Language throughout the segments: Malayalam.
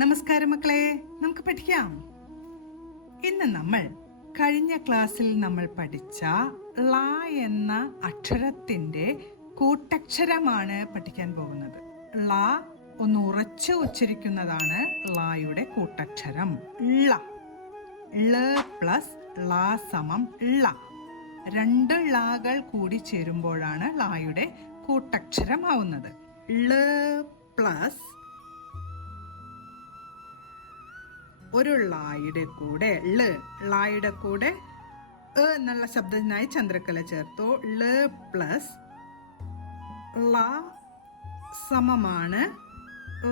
നമസ്കാരം മക്കളെ, നമുക്ക് പഠിക്കാം. ഇന്ന് നമ്മൾ കഴിഞ്ഞ ക്ലാസ്സിൽ നമ്മൾ പഠിച്ച ള എന്ന അക്ഷരത്തിന്റെ കൂട്ടക്ഷരമാണ് പഠിക്കാൻ പോകുന്നത്. ള ഒന്ന് ഉറച്ച് ഉച്ചരിക്കുന്നതാണ് ളയുടെ കൂട്ടക്ഷരം. ള പ്ലസ് ള സമം ള. രണ്ട് ളകൾ കൂടി ചേരുമ്പോഴാണ് ളയുടെ കൂട്ടക്ഷരമാവുന്നത്. ള പ്ലസ് ഒരു ളയുടെ കൂടെ ളയുടെ കൂടെ എന്നുള്ള ശബ്ദത്തിനായി ചന്ദ്രക്കല ചേർത്തു. ള പ്ലസ് ള സമമാണ്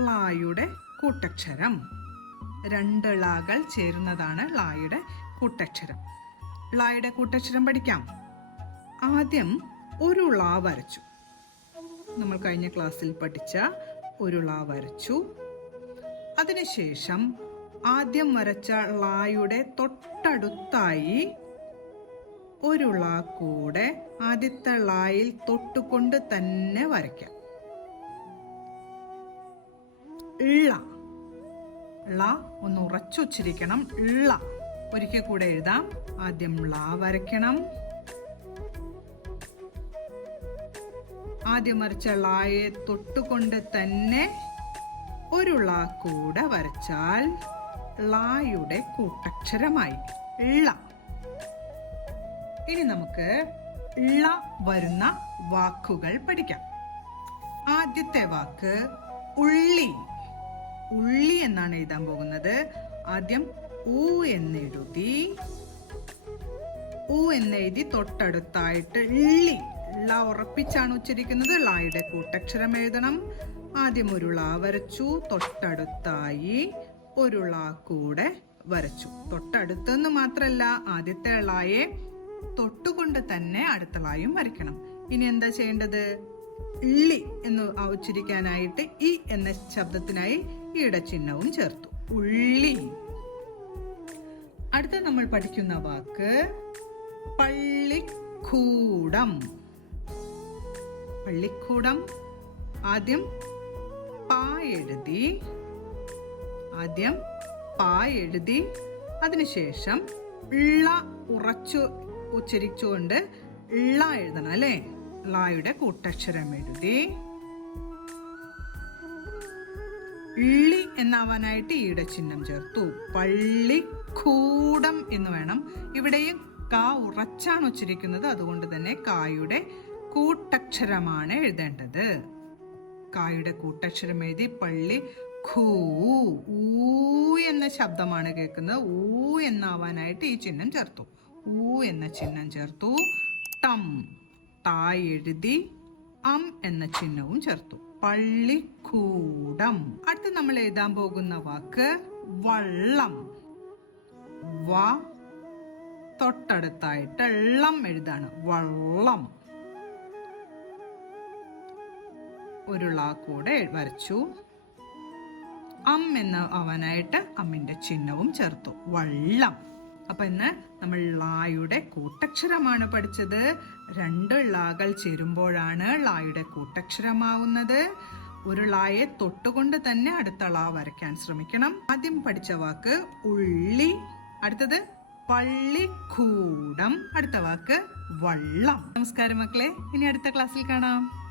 ളയുടെ കൂട്ടക്ഷരം. രണ്ട് ളകൾ ചേരുന്നതാണ് ളയുടെ കൂട്ടക്ഷരം. ളയുടെ കൂട്ടക്ഷരം പഠിക്കാം. ആദ്യം ഒരു ള വരച്ചു. നമ്മൾ കഴിഞ്ഞ ക്ലാസ്സിൽ പഠിച്ച ഒരു ള വരച്ചു. അതിനുശേഷം ആദ്യം വരച്ച ളയുടെ തൊട്ടടുത്തായി ഒരു ള കൂടെ ആദ്യത്തെ ളയിൽ തൊട്ടുകൊണ്ട് തന്നെ വരയ്ക്കാം. ള ഒന്ന് ഉറച്ചുച്ചരിക്കണം. ള ഒരിക്കൽ കൂടെ എഴുതാം. ആദ്യം ള വരയ്ക്കണം. ആദ്യം വരച്ച ളയെ തൊട്ടുകൊണ്ട് തന്നെ ഒരു ള കൂടെ വരച്ചാൽ ളയുടെ കൂട്ടക്ഷരമായി ള. ഇനി നമുക്ക് ള വരുന്ന വാക്കുകൾ പഠിക്കാം. ആദ്യത്തെ വാക്ക് ഉള്ളി. ഉള്ളി എന്നാണ് എഴുതാൻ പോകുന്നത്. ആദ്യം ഊ എന്നെഴുതി തൊട്ടടുത്തായിട്ട് ള്ളി. ള ഉറപ്പിച്ചാണ് ഉച്ചരിക്കുന്നത്. ളയുടെ കൂട്ടക്ഷരം എഴുതണം. ആദ്യം ഒരു ള വരച്ചു. തൊട്ടടുത്തായി ഒരു ള കൂടെ വരച്ചു. തൊട്ടടുത്തെന്ന് മാത്രല്ല, ആദ്യത്തെ ളയെ തൊട്ടുകൊണ്ട് തന്നെ അടുത്ത ളയും വരയ്ക്കണം. ഇനി എന്താ ചെയ്യേണ്ടത്? ള്ളി എന്ന് ഉച്ചരിക്കാനായിട്ട് ഇ എന്ന ശബ്ദത്തിനായി ഈയുടെ ചിഹ്നവും ചേർത്തു. ഉള്ളി. അടുത്ത നമ്മൾ പഠിക്കുന്ന വാക്ക് പള്ളിക്കൂടം. പള്ളിക്കൂടം. ആദ്യം പാ എഴുതി അതിനുശേഷം ള ഉറച്ചു ഉച്ചരിച്ചുകൊണ്ട് ള എഴുതണം അല്ലേ? ളയുടെ കൂട്ടക്ഷരം എഴുതി ള്ളി എന്നാവാനായിട്ട് ഈയുടെ ചിഹ്നം ചേർത്തു. പള്ളിക്കൂടം എന്ന് വേണം. ഇവിടെയും ക ഉറച്ചാണ് ഉച്ചരിക്കുന്നത്. അതുകൊണ്ട് തന്നെ കായുടെ കൂട്ടക്ഷരമാണ് എഴുതേണ്ടത്. കായുടെ കൂട്ടക്ഷരം എഴുതി പള്ളി ഖൂ. ഊ എന്ന ശബ്ദമാണ് കേൾക്കുന്നത്. ഊ എന്നാവാനായിട്ട് ഈ ചിഹ്നം ചേർത്തു. ഊ എന്ന ചിഹ്നം ചേർത്തു. ടം ടാ എഴുതി എന്ന ചിഹ്നവും ചേർത്തു. പള്ളിക്കൂടം. അടുത്ത് നമ്മൾ എഴുതാൻ പോകുന്ന വാക്ക് വള്ളം. വ തൊട്ടടുത്തായിട്ട് ളം എഴുതാണ്. വള്ളം. ഒരു ള കൂടെ വരച്ചു. എന്ന ആവാനായിട്ട് അമ്മിന്റെ ചിഹ്നവും ചേർത്തു. വള്ളം. അപ്പൊ ഇന്ന് നമ്മൾ ളയുടെ കൂട്ടക്ഷരമാണ് പഠിച്ചത്. രണ്ട് ളകൾ ചേരുമ്പോഴാണ് ളയുടെ കൂട്ടക്ഷരമാവുന്നത്. ഒരു ളയെ തൊട്ടുകൊണ്ട് തന്നെ അടുത്ത ള വരയ്ക്കാൻ ശ്രമിക്കണം. ആദ്യം പഠിച്ച വാക്ക് ഉള്ളി. അടുത്തത് പള്ളിക്കൂടം. അടുത്ത വാക്ക് വള്ളം. നമസ്കാരം മക്കളെ, ഇനി അടുത്ത ക്ലാസ്സിൽ കാണാം.